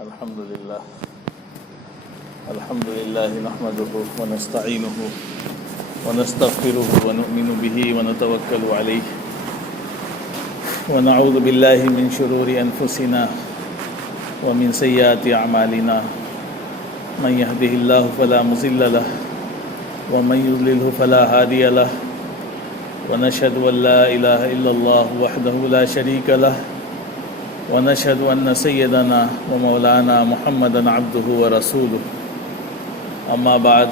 الحمد لله نحمده ونستعينه ونستغفره ونؤمن به ونتوكل عليه ونعوذ بالله من شرور أنفسنا ومن سيئات أعمالنا من يهده الله فلا مضل له ومن يضلله فلا هادي له ونشهد أن لا إله إلا الله وحده لا شريك له ونشهد أن سيدنا ومولانا محمدا عبده ورسوله أما بعد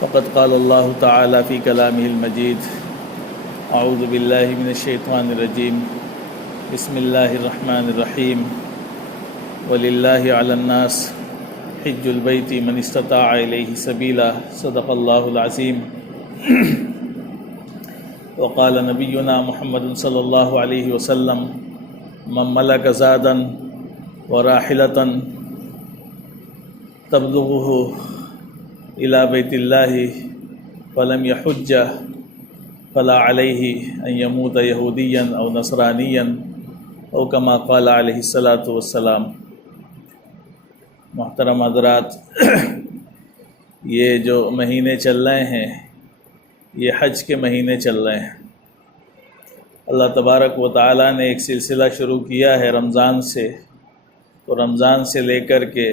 فقد قال الله تعالى في كلامه المجيد أعوذ بالله من الشيطان الرجيم بسم الله الرحمن الرحيم ولله على الناس حج البيت من استطاع إليه سبيلا صدق الله العظيم وقال نبينا محمد صلى الله عليه وسلم من ملك زادا وراحلة تبلغه إلى بيت الله فلم يحج فلا عليه أن يموت يهوديا أو نصرانيا أو كما قال عليه الصلاة والسلام۔ محترم حضرات، یہ جو مہینے چل رہے ہیں یہ حج کے مہینے چل رہے ہیں۔ اللہ تبارک و تعالیٰ نے ایک سلسلہ شروع کیا ہے رمضان سے، تو رمضان سے لے کر کے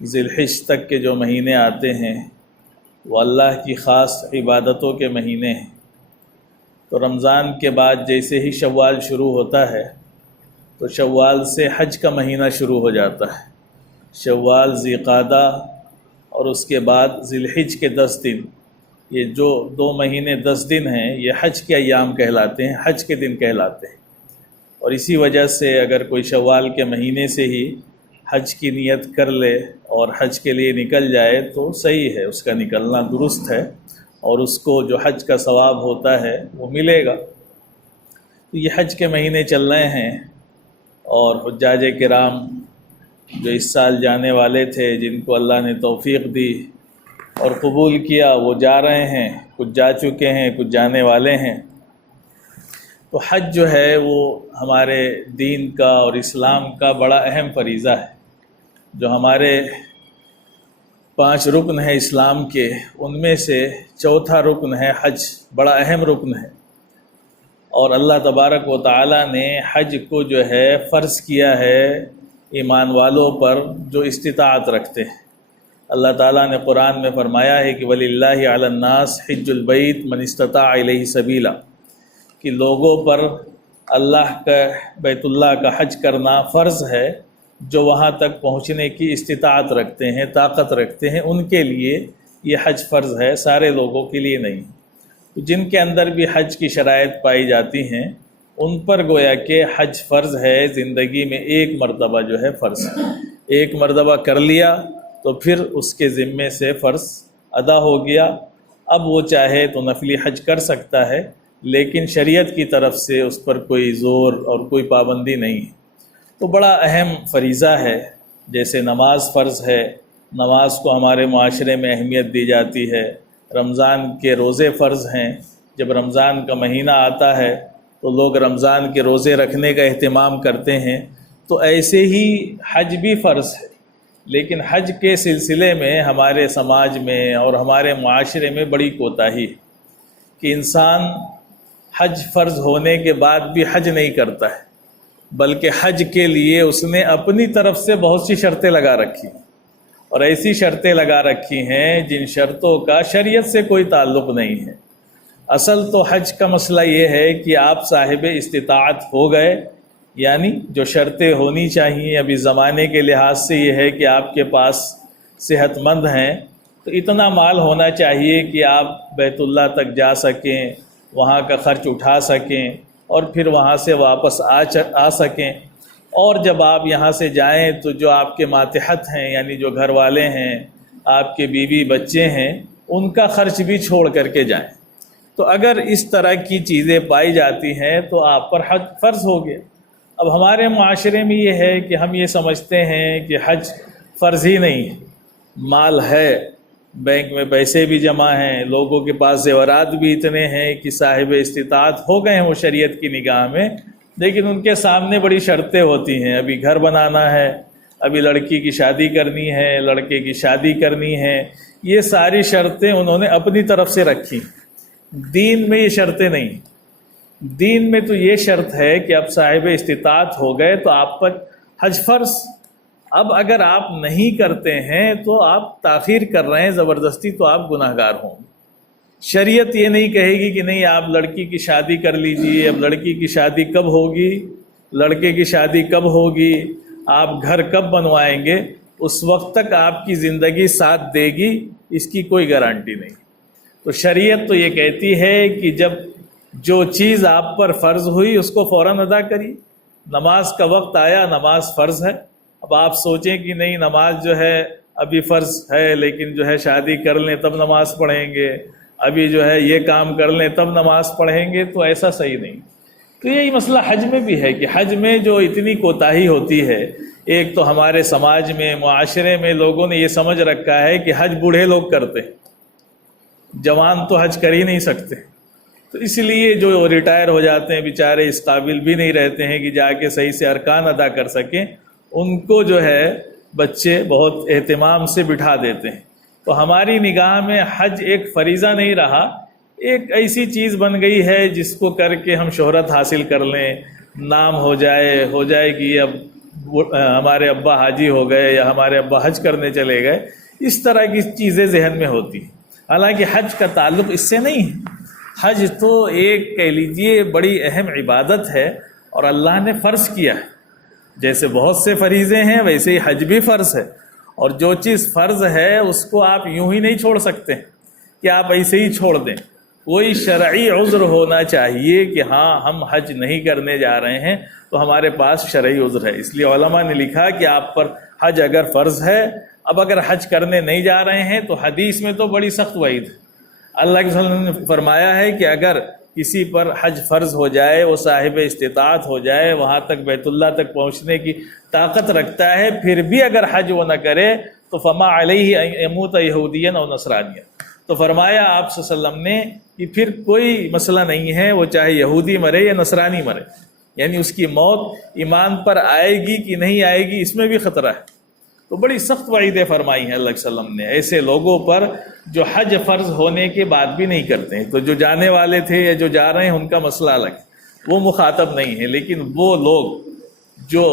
ذی الحج تک کے جو مہینے آتے ہیں وہ اللہ کی خاص عبادتوں کے مہینے ہیں۔ تو رمضان کے بعد جیسے ہی شوال شروع ہوتا ہے تو شوال سے حج کا مہینہ شروع ہو جاتا ہے۔ شوال، ذی قعدہ اور اس کے بعد ذی الحج کے 10 دن، یہ جو 2 مہینے 10 دن ہیں یہ حج کے ایام کہلاتے ہیں، حج کے دن کہلاتے ہیں۔ اور اسی وجہ سے اگر کوئی شوال کے مہینے سے ہی حج کی نیت کر لے اور حج کے لیے نکل جائے تو صحیح ہے، اس کا نکلنا درست ہے اور اس کو جو حج کا ثواب ہوتا ہے وہ ملے گا۔ تو یہ حج کے مہینے چل رہے ہیں اور حجاج کرام جو اس سال جانے والے تھے، جن کو اللہ نے توفیق دی اور قبول کیا، وہ جا رہے ہیں، کچھ جا چکے ہیں، کچھ جانے والے ہیں۔ تو حج جو ہے وہ ہمارے دین کا اور اسلام کا بڑا اہم فریضہ ہے۔ جو ہمارے 5 رکن ہیں اسلام کے، ان میں سے چوتھا رکن ہے حج، بڑا اہم رکن ہے۔ اور اللہ تبارک و تعالیٰ نے حج کو جو ہے فرض کیا ہے ایمان والوں پر جو استطاعت رکھتے ہیں۔ اللہ تعالیٰ نے قرآن میں فرمایا ہے کہ وَلِلَّهِ عَلَى النَّاسِ حِجُّ الْبَيْتِ مَنِ اسْتَطَاعَ إِلَيْهِ سَبِيلًا، کہ لوگوں پر اللہ کا بیت اللہ کا حج کرنا فرض ہے جو وہاں تک پہنچنے کی استطاعت رکھتے ہیں، طاقت رکھتے ہیں، ان کے لیے یہ حج فرض ہے، سارے لوگوں کے لیے نہیں۔ تو جن کے اندر بھی حج کی شرائط پائی جاتی ہیں ان پر گویا کہ حج فرض ہے، زندگی میں ایک مرتبہ جو ہے فرض ہے، ایک مرتبہ کر لیا تو پھر اس کے ذمے سے فرض ادا ہو گیا۔ اب وہ چاہے تو نفلی حج کر سکتا ہے، لیکن شریعت کی طرف سے اس پر کوئی زور اور کوئی پابندی نہیں ہے۔ تو بڑا اہم فریضہ ہے، جیسے نماز فرض ہے، نماز کو ہمارے معاشرے میں اہمیت دی جاتی ہے۔ رمضان کے روزے فرض ہیں، جب رمضان کا مہینہ آتا ہے تو لوگ رمضان کے روزے رکھنے کا اہتمام کرتے ہیں۔ تو ایسے ہی حج بھی فرض ہے، لیکن حج کے سلسلے میں ہمارے سماج میں اور ہمارے معاشرے میں بڑی کوتاہی ہے کہ انسان حج فرض ہونے کے بعد بھی حج نہیں کرتا ہے، بلکہ حج کے لیے اس نے اپنی طرف سے بہت سی شرطیں لگا رکھی ہیں، اور ایسی شرطیں لگا رکھی ہیں جن شرطوں کا شریعت سے کوئی تعلق نہیں ہے۔ اصل تو حج کا مسئلہ یہ ہے کہ آپ صاحب استطاعت ہو گئے، یعنی جو شرطیں ہونی چاہیے ابھی زمانے کے لحاظ سے یہ ہے کہ آپ کے پاس صحت مند ہیں تو اتنا مال ہونا چاہیے کہ آپ بیت اللہ تک جا سکیں، وہاں کا خرچ اٹھا سکیں اور پھر وہاں سے واپس آ سکیں۔ اور جب آپ یہاں سے جائیں تو جو آپ کے ماتحت ہیں، یعنی جو گھر والے ہیں، آپ کے بیوی بچے ہیں، ان کا خرچ بھی چھوڑ کر کے جائیں۔ تو اگر اس طرح کی چیزیں پائی جاتی ہیں تو آپ پر حج فرض ہو گیا۔ اب ہمارے معاشرے میں یہ ہے کہ ہم یہ سمجھتے ہیں کہ حج فرض ہی نہیں ہے، مال ہے، بینک میں پیسے بھی جمع ہیں، لوگوں کے پاس زیورات بھی اتنے ہیں کہ صاحب استطاعت ہو گئے ہیں وہ شریعت کی نگاہ میں، لیکن ان کے سامنے بڑی شرطیں ہوتی ہیں، ابھی گھر بنانا ہے، ابھی لڑکی کی شادی کرنی ہے، لڑکے کی شادی کرنی ہے، یہ ساری شرطیں انہوں نے اپنی طرف سے رکھی۔ دین میں یہ شرطیں نہیں، دین میں تو یہ شرط ہے کہ اب صاحب استطاعت ہو گئے تو آپ پر حج فرض۔ اب اگر آپ نہیں کرتے ہیں تو آپ تاخیر کر رہے ہیں زبردستی، تو آپ گناہ گار ہوں گے۔ شریعت یہ نہیں کہے گی کہ نہیں آپ لڑکی کی شادی کر لیجئے، اب لڑکی کی شادی کب ہوگی، لڑکے کی شادی کب ہوگی، آپ گھر کب بنوائیں گے، اس وقت تک آپ کی زندگی ساتھ دے گی، اس کی کوئی گارنٹی نہیں۔ تو شریعت تو یہ کہتی ہے کہ جب جو چیز آپ پر فرض ہوئی اس کو فوراً ادا کریے۔ نماز کا وقت آیا، نماز فرض ہے، اب آپ سوچیں کہ نہیں نماز جو ہے ابھی فرض ہے لیکن جو ہے شادی کر لیں تب نماز پڑھیں گے، ابھی جو ہے یہ کام کر لیں تب نماز پڑھیں گے، تو ایسا صحیح نہیں۔ تو یہی مسئلہ حج میں بھی ہے کہ حج میں جو اتنی کوتاہی ہوتی ہے، ایک تو ہمارے سماج میں معاشرے میں لوگوں نے یہ سمجھ رکھا ہے کہ حج بوڑھے لوگ کرتے، جوان تو حج کر ہی نہیں سکتے، تو اس لیے جو ریٹائر ہو جاتے ہیں بیچارے اس قابل بھی نہیں رہتے ہیں کہ جا کے صحیح سے ارکان ادا کر سکیں، ان کو جو ہے بچے بہت اہتمام سے بٹھا دیتے ہیں۔ تو ہماری نگاہ میں حج ایک فریضہ نہیں رہا، ایک ایسی چیز بن گئی ہے جس کو کر کے ہم شہرت حاصل کر لیں، نام ہو جائے کہ اب ہمارے ابا حاجی ہو گئے یا ہمارے ابا حج کرنے چلے گئے، اس طرح کی چیزیں ذہن میں ہوتی ہیں۔ حالانکہ حج کا تعلق اس سے نہیں ہے، حج تو ایک کہہ لیجئے بڑی اہم عبادت ہے اور اللہ نے فرض کیا ہے۔ جیسے بہت سے فریضے ہیں ویسے ہی حج بھی فرض ہے، اور جو چیز فرض ہے اس کو آپ یوں ہی نہیں چھوڑ سکتے کہ آپ ایسے ہی چھوڑ دیں، کوئی شرعی عذر ہونا چاہیے کہ ہاں ہم حج نہیں کرنے جا رہے ہیں تو ہمارے پاس شرعی عذر ہے۔ اس لیے علماء نے لکھا کہ آپ پر حج اگر فرض ہے، اب اگر حج کرنے نہیں جا رہے ہیں تو حدیث میں تو بڑی سخت وعید ہے۔ اللہ کے رسول نے فرمایا ہے کہ اگر کسی پر حج فرض ہو جائے، وہ صاحب استطاعت ہو جائے، وہاں تک بیت اللہ تک پہنچنے کی طاقت رکھتا ہے، پھر بھی اگر حج وہ نہ کرے تو فما علیہ ان یموت یہودیا او نصرانیا، تو فرمایا آپ صلی اللہ علیہ وسلم نے کہ پھر کوئی مسئلہ نہیں ہے، وہ چاہے یہودی مرے یا نصرانی مرے، یعنی اس کی موت ایمان پر آئے گی کہ نہیں آئے گی اس میں بھی خطرہ ہے۔ تو بڑی سخت وعیدیں فرمائی ہیں اللہ کے وسلم نے ایسے لوگوں پر جو حج فرض ہونے کے بعد بھی نہیں کرتے ہیں۔ تو جو جانے والے تھے یا جو جا رہے ہیں ان کا مسئلہ الگ ہے، وہ مخاطب نہیں ہے، لیکن وہ لوگ جو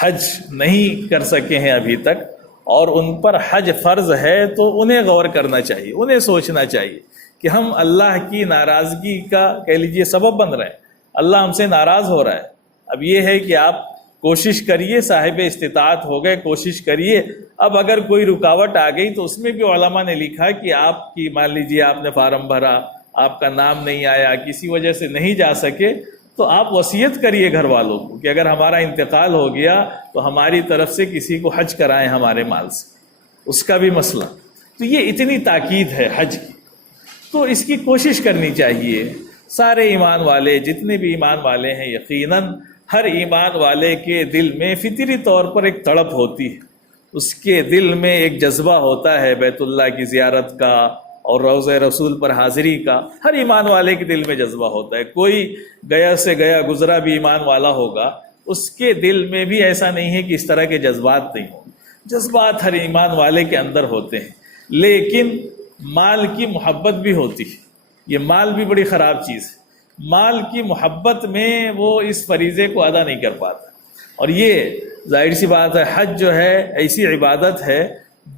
حج نہیں کر سکے ہیں ابھی تک اور ان پر حج فرض ہے تو انہیں غور کرنا چاہیے، انہیں سوچنا چاہیے کہ ہم اللہ کی ناراضگی کا کہہ لیجئے سبب بن رہے ہیں، اللہ ہم سے ناراض ہو رہا ہے۔ اب یہ ہے کہ آپ کوشش کریے، صاحب استطاعت ہو گئے، کوشش کریے۔ اب اگر کوئی رکاوٹ آ گئی تو اس میں بھی علماء نے لکھا کہ آپ کی مان لیجیے آپ نے فارم بھرا، آپ کا نام نہیں آیا، کسی وجہ سے نہیں جا سکے، تو آپ وصیت کریے گھر والوں کو کہ اگر ہمارا انتقال ہو گیا تو ہماری طرف سے کسی کو حج کرائیں ہمارے مال سے، اس کا بھی مسئلہ۔ تو یہ اتنی تاکید ہے حج کی، تو اس کی کوشش کرنی چاہیے۔ سارے ایمان والے جتنے بھی ایمان والے ہیں، یقیناً ہر ایمان والے کے دل میں فطری طور پر ایک تڑپ ہوتی ہے، اس کے دل میں ایک جذبہ ہوتا ہے بیت اللہ کی زیارت کا اور روضہ رسول پر حاضری کا، ہر ایمان والے کے دل میں جذبہ ہوتا ہے۔ کوئی گیا سے گیا گزرا بھی ایمان والا ہوگا، اس کے دل میں بھی ایسا نہیں ہے کہ اس طرح کے جذبات نہیں ہوں، جذبات ہر ایمان والے کے اندر ہوتے ہیں، لیکن مال کی محبت بھی ہوتی ہے۔ یہ مال بھی بڑی خراب چیز ہے، مال کی محبت میں وہ اس فریضے کو ادا نہیں کر پاتا، اور یہ ظاہر سی بات ہے حج جو ہے ایسی عبادت ہے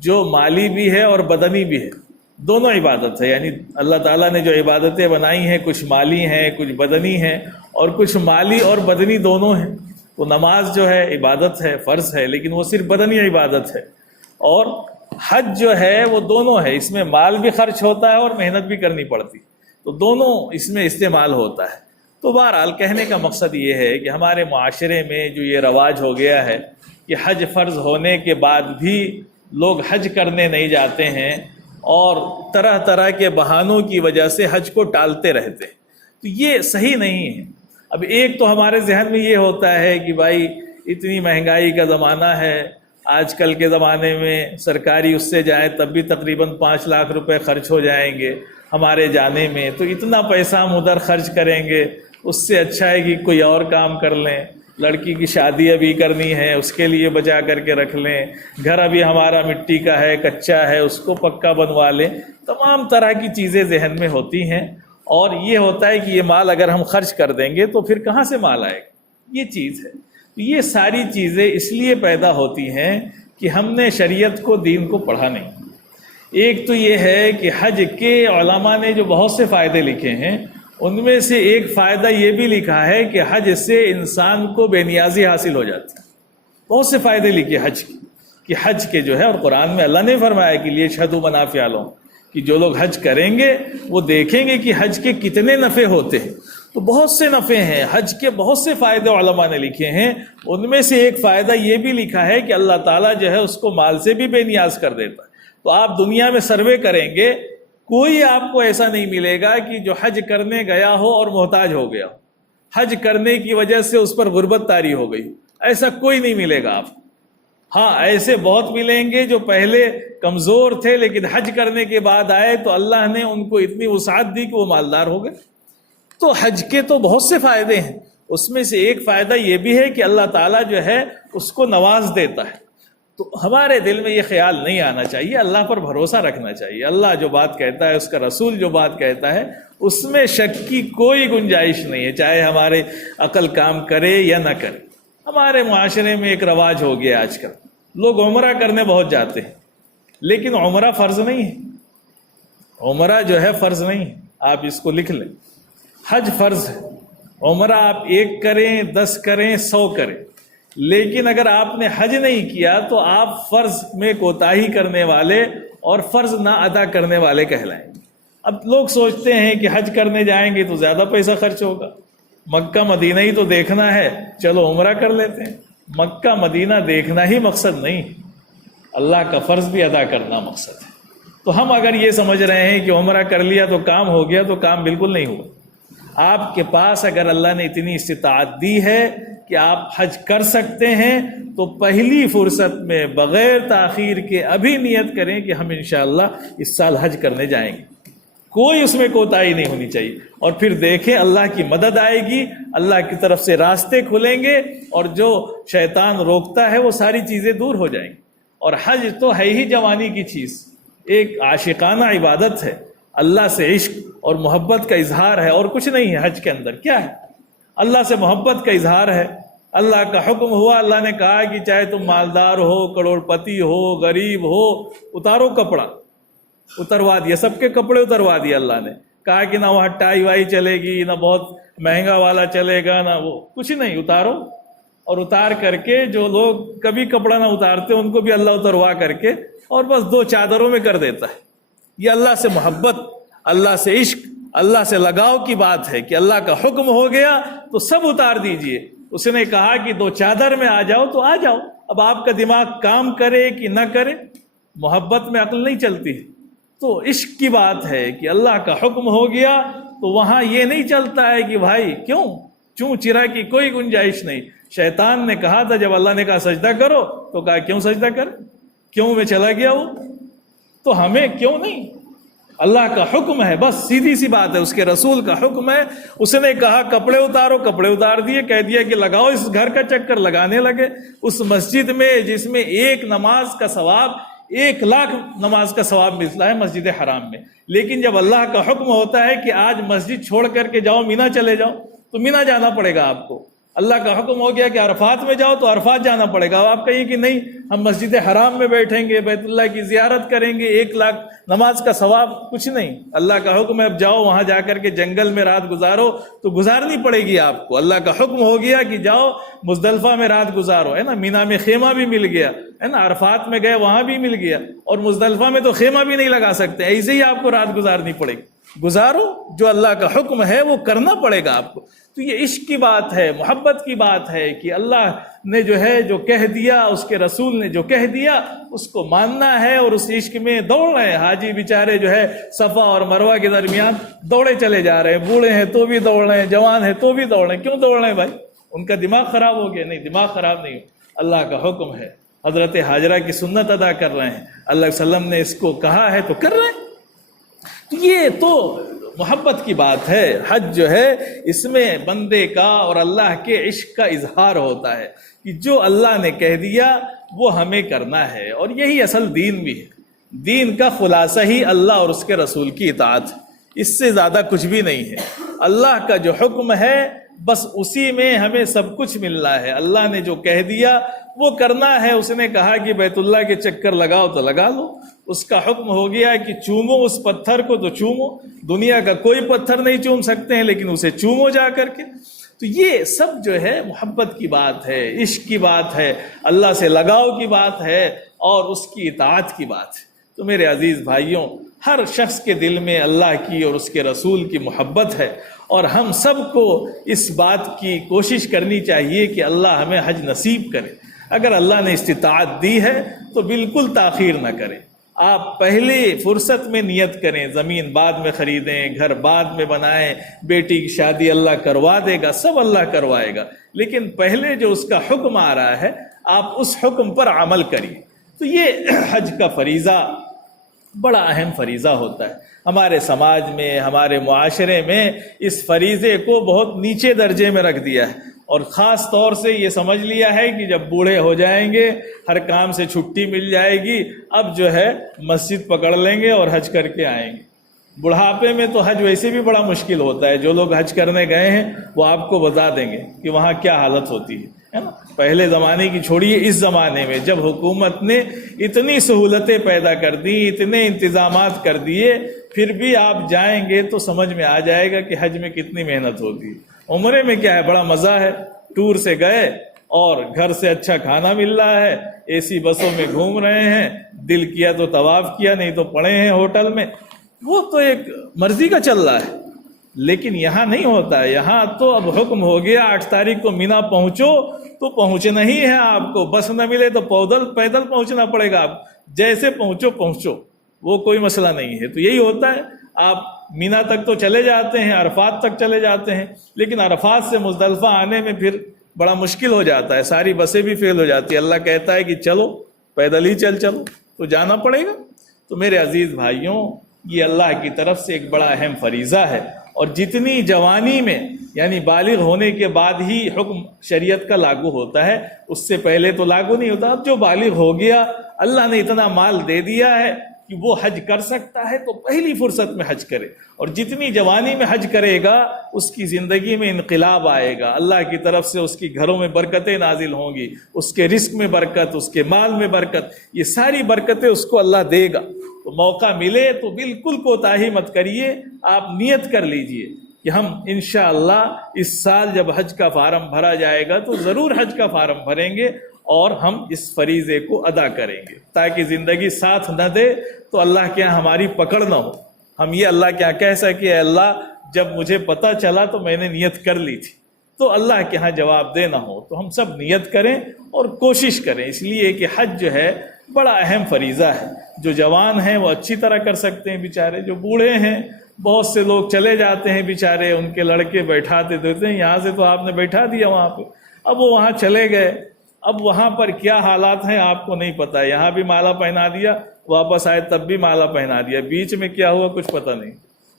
جو مالی بھی ہے اور بدنی بھی ہے، دونوں عبادت ہے۔ یعنی اللہ تعالیٰ نے جو عبادتیں بنائی ہیں کچھ مالی ہیں کچھ بدنی ہیں، اور کچھ مالی اور بدنی دونوں ہیں۔ تو نماز جو ہے عبادت ہے، فرض ہے، لیکن وہ صرف بدنی عبادت ہے، اور حج جو ہے وہ دونوں ہے، اس میں مال بھی خرچ ہوتا ہے اور محنت بھی کرنی پڑتی، تو دونوں اس میں استعمال ہوتا ہے۔ تو بہرحال کہنے کا مقصد یہ ہے کہ ہمارے معاشرے میں جو یہ رواج ہو گیا ہے کہ حج فرض ہونے کے بعد بھی لوگ حج کرنے نہیں جاتے ہیں اور طرح طرح کے بہانوں کی وجہ سے حج کو ٹالتے رہتے ہیں، تو یہ صحیح نہیں ہے۔ اب ایک تو ہمارے ذہن میں یہ ہوتا ہے کہ بھائی اتنی مہنگائی کا زمانہ ہے، آج کل کے زمانے میں سرکاری اس سے جائیں تب بھی تقریباً 5 لاکھ روپے خرچ ہو جائیں گے ہمارے جانے میں، تو اتنا پیسہ ہم ادھر خرچ کریں گے اس سے اچھا ہے کہ کوئی اور کام کر لیں، لڑکی کی شادی ابھی کرنی ہے اس کے لیے بچا کر کے رکھ لیں، گھر ابھی ہمارا مٹی کا ہے کچا ہے اس کو پکا بنوا لیں، تمام طرح کی چیزیں ذہن میں ہوتی ہیں، اور یہ ہوتا ہے کہ یہ مال اگر ہم خرچ کر دیں گے تو پھر کہاں سے مال آئے گا، یہ چیز ہے۔ یہ ساری چیزیں اس لیے پیدا ہوتی ہیں کہ ہم نے شریعت کو، دین کو پڑھا نہیں۔ ایک تو یہ ہے کہ حج کے علماء نے جو بہت سے فائدے لکھے ہیں، ان میں سے ایک فائدہ یہ بھی لکھا ہے کہ حج سے انسان کو بے نیازی حاصل ہو جاتی ہے۔ بہت سے فائدے لکھے حج کے، کہ حج کے جو ہے، اور قرآن میں اللہ نے فرمایا کہ لیشہدوا منافع لہم، کہ جو لوگ حج کریں گے وہ دیکھیں گے کہ حج کے کتنے نفع ہوتے ہیں۔ تو بہت سے نفع ہیں، حج کے بہت سے فائدے علماء نے لکھے ہیں، ان میں سے ایک فائدہ یہ بھی لکھا ہے کہ اللہ تعالیٰ جو ہے اس کو مال سے بھی بے نیاز کر دیتا ہے۔ تو آپ دنیا میں سروے کریں گے، کوئی آپ کو ایسا نہیں ملے گا کہ جو حج کرنے گیا ہو اور محتاج ہو گیا ہو، حج کرنے کی وجہ سے اس پر غربت طاری ہو گئی، ایسا کوئی نہیں ملے گا آپ کو۔ ہاں ایسے بہت ملیں گے جو پہلے کمزور تھے لیکن حج کرنے کے بعد آئے تو اللہ نے ان کو اتنی وسعت دی کہ وہ مالدار ہو گئے۔ تو حج کے تو بہت سے فائدے ہیں، اس میں سے ایک فائدہ یہ بھی ہے کہ اللہ تعالیٰ جو ہے اس کو نواز دیتا ہے۔ تو ہمارے دل میں یہ خیال نہیں آنا چاہیے، اللہ پر بھروسہ رکھنا چاہیے، اللہ جو بات کہتا ہے، اس کا رسول جو بات کہتا ہے، اس میں شک کی کوئی گنجائش نہیں ہے، چاہے ہمارے عقل کام کرے یا نہ کرے۔ ہمارے معاشرے میں ایک رواج ہو گیا آج کل، لوگ عمرہ کرنے بہت جاتے ہیں، لیکن عمرہ فرض نہیں ہے، عمرہ جو ہے فرض نہیں ہے، آپ اس کو لکھ لیں، حج فرض ہے، عمرہ آپ 1 کریں 10 کریں 100 کریں، لیکن اگر آپ نے حج نہیں کیا تو آپ فرض میں کوتاہی کرنے والے اور فرض نہ ادا کرنے والے کہلائیں گے۔ اب لوگ سوچتے ہیں کہ حج کرنے جائیں گے تو زیادہ پیسہ خرچ ہوگا، مکہ مدینہ ہی تو دیکھنا ہے، چلو عمرہ کر لیتے ہیں۔ مکہ مدینہ دیکھنا ہی مقصد نہیں، اللہ کا فرض بھی ادا کرنا مقصد ہے۔ تو ہم اگر یہ سمجھ رہے ہیں کہ عمرہ کر لیا تو کام ہو گیا، تو کام بالکل نہیں ہوا۔ آپ کے پاس اگر اللہ نے اتنی استطاعت دی ہے کہ آپ حج کر سکتے ہیں تو پہلی فرصت میں بغیر تاخیر کے ابھی نیت کریں کہ ہم انشاءاللہ اس سال حج کرنے جائیں گے، کوئی اس میں کوتاہی نہیں ہونی چاہیے، اور پھر دیکھیں اللہ کی مدد آئے گی، اللہ کی طرف سے راستے کھلیں گے، اور جو شیطان روکتا ہے وہ ساری چیزیں دور ہو جائیں گی۔ اور حج تو ہے ہی جوانی کی چیز، ایک عاشقانہ عبادت ہے، اللہ سے عشق اور محبت کا اظہار ہے، اور کچھ نہیں ہے حج کے اندر۔ کیا ہے؟ اللہ سے محبت کا اظہار ہے، اللہ کا حکم ہوا، اللہ نے کہا کہ چاہے تم مالدار ہو، کروڑ پتی ہو، غریب ہو، اتارو کپڑا، اتروا دیا، سب کے کپڑے اتروا دیا اللہ نے، کہا کہ نہ وہاں ٹائی وائی چلے گی، نہ بہت مہنگا والا چلے گا، نہ وہ کچھ نہیں، اتارو۔ اور اتار کر کے جو لوگ کبھی کپڑا نہ اتارتے ان کو بھی اللہ اتروا کر کے اور بس 2 چادروں میں کر دیتا ہے۔ یہ اللہ سے محبت، اللہ سے عشق، اللہ سے لگاؤ کی بات ہے کہ اللہ کا حکم ہو گیا تو سب اتار دیجئے۔ اس نے کہا کہ 2 چادر میں آ جاؤ تو آ جاؤ، اب آپ کا دماغ کام کرے کہ نہ کرے، محبت میں عقل نہیں چلتی، تو عشق کی بات ہے کہ اللہ کا حکم ہو گیا تو وہاں یہ نہیں چلتا ہے کہ بھائی کیوں چوں چرا کی کوئی گنجائش نہیں۔ شیطان نے کہا تھا، جب اللہ نے کہا سجدہ کرو تو کہا کیوں سجدہ کر، کیوں میں چلا گیا وہ، تو ہمیں کیوں نہیں، اللہ کا حکم ہے، بس سیدھی سی بات ہے، اس کے رسول کا حکم ہے۔ اس نے کہا کپڑے اتارو، کپڑے اتار دیے، کہہ دیا کہ لگاؤ اس گھر کا چکر، لگانے لگے اس مسجد میں جس میں 1 نماز کا ثواب 1,00,000 نماز کا ثواب ملتا ہے مسجد حرام میں۔ لیکن جب اللہ کا حکم ہوتا ہے کہ آج مسجد چھوڑ کر کے جاؤ، مینا چلے جاؤ، تو مینا جانا پڑے گا آپ کو۔ اللہ کا حکم ہو گیا کہ عرفات میں جاؤ تو عرفات جانا پڑے گا۔ آپ کہیں کہ نہیں ہم مسجد حرام میں بیٹھیں گے، بیت اللہ کی زیارت کریں گے، 1,00,000 نماز کا ثواب، کچھ نہیں۔ اللہ کا حکم ہے اب جاؤ وہاں جا کر کے جنگل میں رات گزارو، تو گزارنی پڑے گی آپ کو۔ اللہ کا حکم ہو گیا کہ جاؤ مزدلفہ میں رات گزارو، ہے نا، مینا میں خیمہ بھی مل گیا، ہے نا، عرفات میں گئے وہاں بھی مل گیا، اور مزدلفہ میں تو خیمہ بھی نہیں لگا سکتے، ایسے ہی آپ کو رات گزارنی پڑے گی۔ گزارو، جو اللہ کا حکم ہے وہ کرنا پڑے گا آپ کو۔ تو یہ عشق کی بات ہے، محبت کی بات ہے کہ اللہ نے جو ہے جو کہہ دیا، اس کے رسول نے جو کہہ دیا اس کو ماننا ہے، اور اس عشق میں دوڑ رہے ہیں۔ حاجی بیچارے جو ہے صفا اور مروہ کے درمیان دوڑے چلے جا رہے ہیں، بوڑھے ہیں تو بھی دوڑ رہے ہیں، جوان ہیں تو بھی دوڑ رہے ہیں۔ کیوں دوڑ رہے ہیں بھائی؟ ان کا دماغ خراب ہو گیا؟ نہیں، دماغ خراب نہیں، اللہ کا حکم ہے، حضرت ہاجرہ کی سنت ادا کر رہے ہیں، اللہ علیہ وسلم نے اس کو کہا ہے تو کر رہے ہیں۔ یہ تو محبت کی بات ہے. حج جو ہے اس میں بندے کا اور اللہ کے عشق کا اظہار ہوتا ہے کہ جو اللہ نے کہہ دیا وہ ہمیں کرنا ہے، اور یہی اصل دین بھی ہے. دین کا خلاصہ ہی اللہ اور اس کے رسول کی اطاعت ہے، اس سے زیادہ کچھ بھی نہیں ہے. اللہ کا جو حکم ہے بس اسی میں ہمیں سب کچھ ملنا ہے. اللہ نے جو کہہ دیا وہ کرنا ہے. اس نے کہا کہ بیت اللہ کے چکر لگاؤ تو لگا لو. اس کا حکم ہو گیا کہ چومو اس پتھر کو تو چومو. دنیا کا کوئی پتھر نہیں چوم سکتے ہیں لیکن اسے چومو جا کر کے. تو یہ سب جو ہے محبت کی بات ہے، عشق کی بات ہے، اللہ سے لگاؤ کی بات ہے اور اس کی اطاعت کی بات ہے. تو میرے عزیز بھائیوں، ہر شخص کے دل میں اللہ کی اور اس کے رسول کی محبت ہے، اور ہم سب کو اس بات کی کوشش کرنی چاہیے کہ اللہ ہمیں حج نصیب کرے. اگر اللہ نے استطاعت دی ہے تو بالکل تاخیر نہ کریں. آپ پہلے فرصت میں نیت کریں. زمین بعد میں خریدیں، گھر بعد میں بنائیں، بیٹی کی شادی اللہ کروا دے گا، سب اللہ کروائے گا، لیکن پہلے جو اس کا حکم آ رہا ہے آپ اس حکم پر عمل کریے. تو یہ حج کا فریضہ بڑا اہم فریضہ ہوتا ہے. ہمارے سماج میں، ہمارے معاشرے میں اس فریضے کو بہت نیچے درجے میں رکھ دیا ہے، اور خاص طور سے یہ سمجھ لیا ہے کہ جب بوڑھے ہو جائیں گے، ہر کام سے چھٹی مل جائے گی، اب جو ہے مسجد پکڑ لیں گے اور حج کر کے آئیں گے. بڑھاپے میں تو حج ویسے بھی بڑا مشکل ہوتا ہے. جو لوگ حج کرنے گئے ہیں وہ آپ کو بتا دیں گے کہ وہاں کیا حالت ہوتی ہے نا. پہلے زمانے کی چھوڑیے، اس زمانے میں جب حکومت نے اتنی سہولتیں پیدا کر دی، اتنے انتظامات کر دیے، پھر بھی آپ جائیں گے تو سمجھ میں آ جائے گا کہ حج میں کتنی محنت ہوتی ہے. عمرے میں کیا ہے، بڑا مزہ ہے. ٹور سے گئے اور گھر سے اچھا کھانا مل رہا ہے، اے سی بسوں میں گھوم رہے ہیں، دل کیا تو طواف کیا، نہیں تو پڑے ہیں ہوٹل میں. وہ تو ایک مرضی کا چل رہا ہے. لیکن یہاں نہیں ہوتا ہے. یہاں تو اب حکم ہو گیا 8 تاریخ کو مینا پہنچو تو پہنچنا ہی ہے آپ کو. بس نہ ملے تو پیدل پہنچنا پڑے گا. آپ جیسے پہنچو، وہ کوئی مسئلہ نہیں ہے. تو یہی ہوتا ہے، آپ مینا تک تو چلے جاتے ہیں، عرفات تک چلے جاتے ہیں، لیکن عرفات سے مزدلفہ آنے میں پھر بڑا مشکل ہو جاتا ہے. ساری بسیں بھی فیل ہو جاتی ہے. اللہ کہتا ہے کہ چلو پیدل ہی چلو، تو جانا پڑے گا. تو میرے عزیز بھائیوں، یہ اللہ کی طرف سے ایک بڑا اہم فریضہ ہے، اور جتنی جوانی میں یعنی بالغ ہونے کے بعد ہی حکم شریعت کا لاگو ہوتا ہے، اس سے پہلے تو لاگو نہیں ہوتا. اب جو بالغ ہو گیا، اللہ نے اتنا مال دے دیا ہے کہ وہ حج کر سکتا ہے، تو پہلی فرصت میں حج کرے. اور جتنی جوانی میں حج کرے گا اس کی زندگی میں انقلاب آئے گا. اللہ کی طرف سے اس کی گھروں میں برکتیں نازل ہوں گی، اس کے رزق میں برکت، اس کے مال میں برکت، یہ ساری برکتیں اس کو اللہ دے گا. تو موقع ملے تو بالکل کوتاہی مت کریے. آپ نیت کر لیجئے کہ ہم انشاءاللہ اس سال جب حج کا فارم بھرا جائے گا تو ضرور حج کا فارم بھریں گے اور ہم اس فریضے کو ادا کریں گے، تاکہ زندگی ساتھ نہ دے تو اللہ کے یہاں ہماری پکڑ نہ ہو. ہم یہ اللہ کے یہاں کہہ سکے، اے اللہ جب مجھے پتہ چلا تو میں نے نیت کر لی تھی، تو اللہ کے ہاں جواب دے نہ ہو. تو ہم سب نیت کریں اور کوشش کریں، اس لیے کہ حج جو ہے بڑا اہم فریضہ ہے. جو جوان ہیں وہ اچھی طرح کر سکتے ہیں بیچارے، جو بوڑھے ہیں بہت سے لوگ چلے جاتے ہیں بیچارے، ان کے لڑکے بیٹھاتے دیتے ہیں، یہاں سے تو آپ نے بیٹھا دیا وہاں پہ، اب وہ وہاں چلے گئے، اب وہاں پر کیا حالات ہیں آپ کو نہیں پتہ. یہاں بھی مالا پہنا دیا، واپس آئے تب بھی مالا پہنا دیا، بیچ میں کیا ہوا کچھ پتہ نہیں.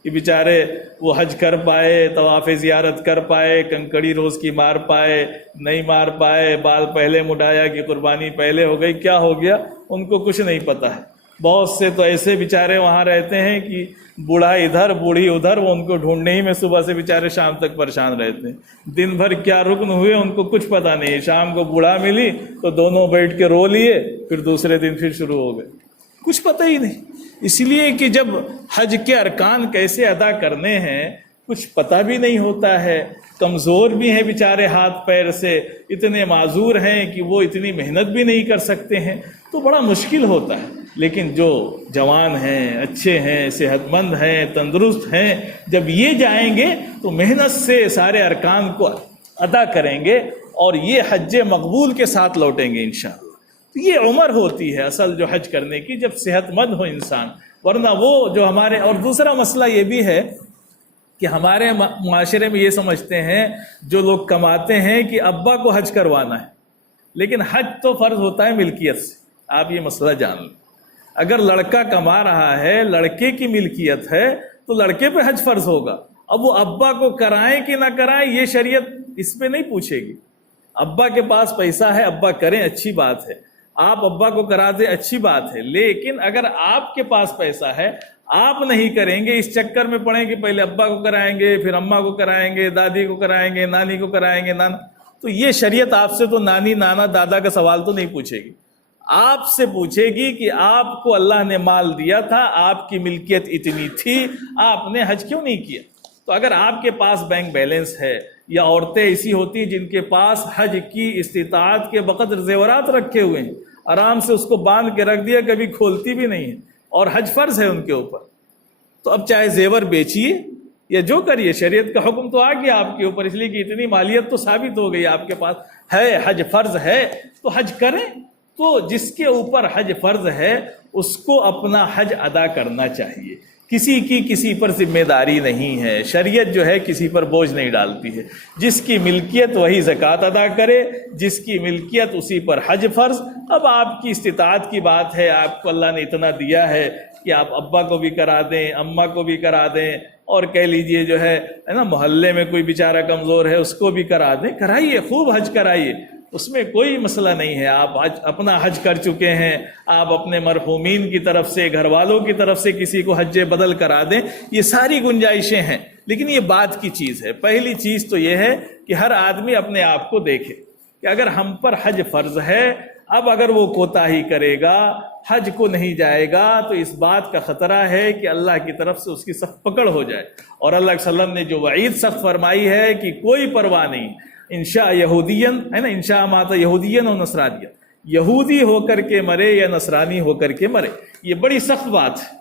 کہ بیچارے وہ حج کر پائے، طواف زیارت کر پائے، کنکڑی روز کی مار پائے، نہیں مار پائے، بال پہلے مڈایا کہ قربانی پہلے ہو گئی، کیا ہو گیا ان کو کچھ نہیں پتہ ہے. بہت سے تو ایسے بیچارے وہاں رہتے ہیں کہ بوڑھا ادھر بوڑھی ادھر، وہ ان کو ڈھونڈنے ہی میں صبح سے بیچارے شام تک پریشان رہتے ہیں. دن بھر کیا رکن ہوئے ان کو کچھ پتہ نہیں. شام کو بوڑھا ملی تو دونوں بیٹھ کے رو لیے، پھر دوسرے دن پھر شروع ہو گئے، کچھ پتہ ہی نہیں. اس لیے کہ جب حج کے ارکان کیسے ادا کرنے ہیں کچھ پتہ بھی نہیں ہوتا ہے. کمزور بھی ہیں بیچارے ہاتھ پیر سے، اتنے معذور ہیں کہ وہ اتنی محنت بھی نہیں کر سکتے ہیں، تو بڑا مشکل ہوتا ہے. لیکن جو جوان ہیں، اچھے ہیں، صحت مند ہیں، تندرست ہیں، جب یہ جائیں گے تو محنت سے سارے ارکان کو ادا کریں گے اور یہ حج مقبول کے ساتھ لوٹیں گے انشاءاللہ. تو یہ عمر ہوتی ہے اصل جو حج کرنے کی، جب صحت مند ہو انسان. ورنہ وہ جو ہمارے، اور دوسرا مسئلہ یہ بھی ہے کہ ہمارے معاشرے میں یہ سمجھتے ہیں جو لوگ کماتے ہیں کہ ابا کو حج کروانا ہے، لیکن حج تو فرض ہوتا ہے ملکیت سے. آپ یہ مسئلہ جان لیں، اگر لڑکا کما رہا ہے، لڑکے کی ملکیت ہے، تو لڑکے پہ حج فرض ہوگا. اب وہ ابا کو کرائیں کہ نہ کرائیں یہ شریعت اس پہ نہیں پوچھے گی. ابا کے پاس پیسہ ہے، ابا کریں، اچھی بات ہے. آپ ابا کو کرا دیں، اچھی بات ہے. لیکن اگر آپ کے پاس پیسہ ہے، آپ نہیں کریں گے، اس چکر میں پڑیں کہ پہلے ابا کو کرائیں گے، پھر اماں کو کرائیں گے، دادی کو کرائیں گے، نانی کو کرائیں گے، تو یہ شریعت آپ سے تو نانی، نانا، دادا کا سوال تو نہیں پوچھے گی. آپ سے پوچھے گی کہ آپ کو اللہ نے مال دیا تھا، آپ کی ملکیت اتنی تھی، آپ نے حج کیوں نہیں کیا؟ تو اگر آپ کے پاس بینک بیلنس ہے، یا عورتیں ایسی ہوتی ہیں جن کے پاس حج کی استطاعت کے بقدر زیورات رکھے ہوئے ہیں، آرام سے اس کو باندھ کے رکھ دیا، کبھی کھولتی بھی نہیں ہے، اور حج فرض ہے ان کے اوپر، تو اب چاہے زیور بیچیے یا جو کریے، شریعت کا حکم تو آ گیا آپ کے اوپر، اس لیے کہ اتنی مالیت تو ثابت ہو گئی آپ کے پاس ہے، حج فرض ہے تو حج کریں. تو جس کے اوپر حج فرض ہے اس کو اپنا حج ادا کرنا چاہیے. کسی کی کسی پر ذمہ داری نہیں ہے. شریعت جو ہے کسی پر بوجھ نہیں ڈالتی ہے. جس کی ملکیت وہی زکوٰۃ ادا کرے، جس کی ملکیت اسی پر حج فرض. اب آپ کی استطاعت کی بات ہے، آپ کو اللہ نے اتنا دیا ہے کہ آپ ابا کو بھی کرا دیں، اماں کو بھی کرا دیں، اور کہہ لیجئے جو ہے نا محلے میں کوئی بیچارہ کمزور ہے اس کو بھی کرا دیں، کرائیے، خوب حج کرائیے، اس میں کوئی مسئلہ نہیں ہے. آپ اپنا حج کر چکے ہیں، آپ اپنے مرحومین کی طرف سے، گھر والوں کی طرف سے کسی کو حج بدل کرا دیں، یہ ساری گنجائشیں ہیں. لیکن یہ بات کی چیز ہے. پہلی چیز تو یہ ہے کہ ہر آدمی اپنے آپ کو دیکھے کہ اگر ہم پر حج فرض ہے، اب اگر وہ کوتاہی کرے گا، حج کو نہیں جائے گا، تو اس بات کا خطرہ ہے کہ اللہ کی طرف سے اس کی سخت پکڑ ہو جائے. اور اللہ علیہ وسلم نے جو وعید سخت فرمائی ہے کہ کوئی پرواہ نہیں، انشاء یہودین ہے نا، انشاء ماتا یہودین اور نصرانیہ، یہودی ہو کر کے مرے یا نصرانی ہو کر کے مرے، یہ بڑی سخت بات ہے.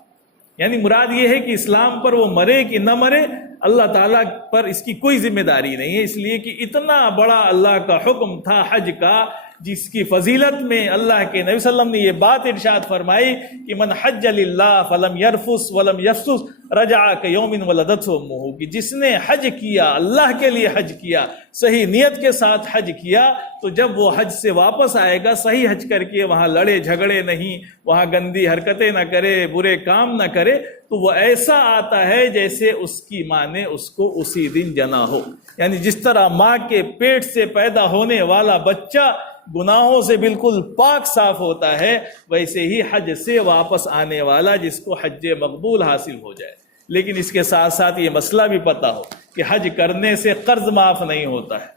یعنی مراد یہ ہے کہ اسلام پر وہ مرے کہ نہ مرے، اللہ تعالیٰ پر اس کی کوئی ذمہ داری نہیں ہے. اس لیے کہ اتنا بڑا اللہ کا حکم تھا حج کا، جس کی فضیلت میں اللہ کے نبی صلی اللہ علیہ وسلم نے یہ بات ارشاد فرمائی کہ من حج للہ فلم یرفس ولم یفسس رجع کیوم ولدتہ امہ، کہ جس نے حج کیا، اللہ کے لیے حج کیا، صحیح نیت کے ساتھ حج کیا، تو جب وہ حج سے واپس آئے گا صحیح حج کر کے، وہاں لڑے جھگڑے نہیں، وہاں گندی حرکتیں نہ کرے، برے کام نہ کرے، تو وہ ایسا آتا ہے جیسے اس کی ماں نے اس کو اسی دن جنا ہو. یعنی جس طرح ماں کے پیٹ سے پیدا ہونے والا بچہ گناہوں سے بالکل پاک صاف ہوتا ہے، ویسے ہی حج سے واپس آنے والا جس کو حج مقبول حاصل ہو جائے. لیکن اس کے ساتھ ساتھ یہ مسئلہ بھی پتہ ہو کہ حج کرنے سے قرض معاف نہیں ہوتا ہے،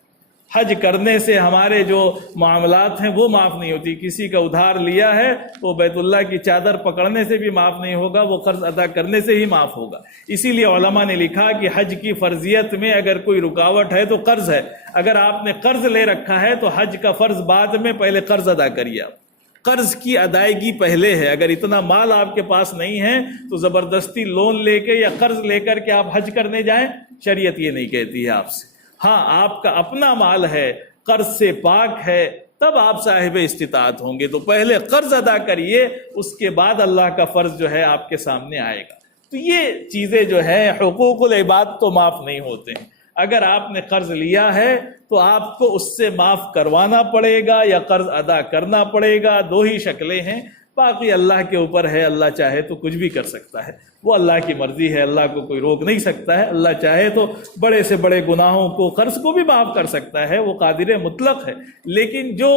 حج کرنے سے ہمارے جو معاملات ہیں وہ معاف نہیں ہوتی. کسی کا ادھار لیا ہے وہ بیت اللہ کی چادر پکڑنے سے بھی معاف نہیں ہوگا، وہ قرض ادا کرنے سے ہی معاف ہوگا. اسی لیے علماء نے لکھا کہ حج کی فرضیت میں اگر کوئی رکاوٹ ہے تو قرض ہے. اگر آپ نے قرض لے رکھا ہے تو حج کا فرض بعد میں، پہلے قرض ادا کریے. آپ قرض کی ادائیگی پہلے ہے. اگر اتنا مال آپ کے پاس نہیں ہے تو زبردستی لون لے کے یا قرض لے کر کے آپ حج کرنے جائیں، شریعت یہ نہیں کہتی ہے آپ سے. ہاں، آپ کا اپنا مال ہے، قرض سے پاک ہے، تب آپ صاحب استطاعت ہوں گے. تو پہلے قرض ادا کریے، اس کے بعد اللہ کا فرض جو ہے آپ کے سامنے آئے گا. تو یہ چیزیں جو ہے حقوق العباد تو معاف نہیں ہوتے ہیں. اگر آپ نے قرض لیا ہے تو آپ کو اس سے معاف کروانا پڑے گا یا قرض ادا کرنا پڑے گا. دو ہی شکلیں ہیں. باقی اللہ کے اوپر ہے، اللہ چاہے تو کچھ بھی کر سکتا ہے، وہ اللہ کی مرضی ہے، اللہ کو کوئی روک نہیں سکتا ہے. اللہ چاہے تو بڑے سے بڑے گناہوں کو، قرض کو بھی معاف کر سکتا ہے، وہ قادر مطلق ہے. لیکن جو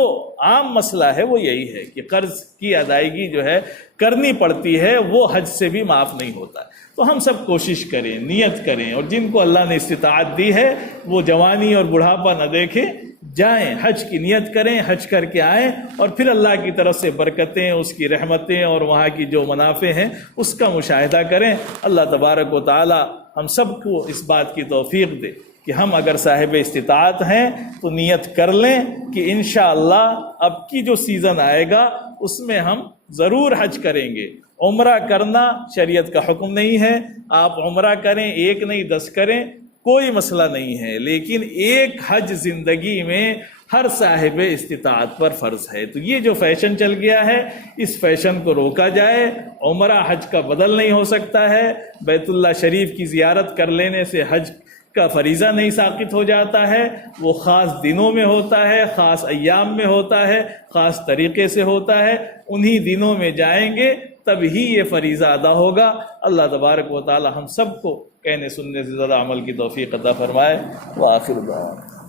عام مسئلہ ہے وہ یہی ہے کہ قرض کی ادائیگی جو ہے کرنی پڑتی ہے، وہ حج سے بھی معاف نہیں ہوتا. تو ہم سب کوشش کریں، نیت کریں، اور جن کو اللہ نے استطاعت دی ہے وہ جوانی اور بڑھاپا نہ دیکھیں، جائیں، حج کی نیت کریں، حج کر کے آئیں، اور پھر اللہ کی طرف سے برکتیں، اس کی رحمتیں اور وہاں کی جو منافع ہیں اس کا مشاہدہ کریں. اللہ تبارک و تعالی ہم سب کو اس بات کی توفیق دے کہ ہم اگر صاحب استطاعت ہیں تو نیت کر لیں کہ انشاءاللہ اب کی جو سیزن آئے گا اس میں ہم ضرور حج کریں گے. عمرہ کرنا شریعت کا حکم نہیں ہے، آپ عمرہ کریں، ایک نہیں 10 کریں، کوئی مسئلہ نہیں ہے. لیکن ایک حج زندگی میں ہر صاحب استطاعت پر فرض ہے. تو یہ جو فیشن چل گیا ہے اس فیشن کو روکا جائے. عمرہ حج کا بدل نہیں ہو سکتا ہے. بیت اللہ شریف کی زیارت کر لینے سے حج کا فریضہ نہیں ساقط ہو جاتا ہے. وہ خاص دنوں میں ہوتا ہے، خاص ایام میں ہوتا ہے، خاص طریقے سے ہوتا ہے. انہی دنوں میں جائیں گے تب ہی یہ فریضہ ادا ہوگا۔ اللہ تبارک و تعالی ہم سب کو کہنے سننے سے زیادہ عمل کی توفیق عطا فرمائے۔ وآخر دعوانا